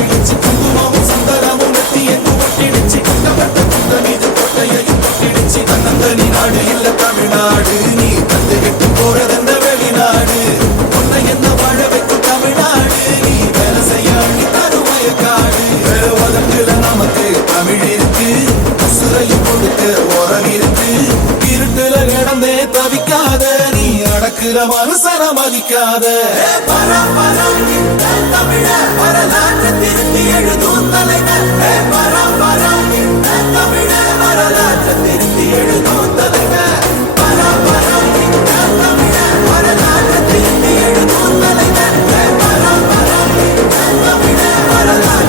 காத்திடுச்சு குங்குமமும் சந்தனமும் நெத்தி எங்கு ஒட்டிடுச்சு கட்டப்பட்ட குந்த மீது கோட்டையையும் தொட்டிடுச்சு தன்னந்தனி நாடு இல்ல தமிழ்நாடு நீ தந்து விட்டு போறதென்ன வெளிநாடு உன்னை என்ன வாழ வைக்கும் தமிழ்நாடு நீ வேலை செய்ய அள்ளி தரும் வயக்காடு உதட்டுல நமக்கு தமிழ் இருக்கு சிறையும் கொடுக்க உரம் இருக்கு இருட்டுல கிடந்தே தவிக்காத நீ அடக்குற மனுஷன மதிக்காத தமிழ வரலாற்று திருத்தி எழுதும் தலைவர் தமிழ வரலாற்று திருத்தி எழுதும் தலைவர் தமிழ வரலாற்று திருத்தி எழுதும் தலைவர் தமிழ வரலாற்று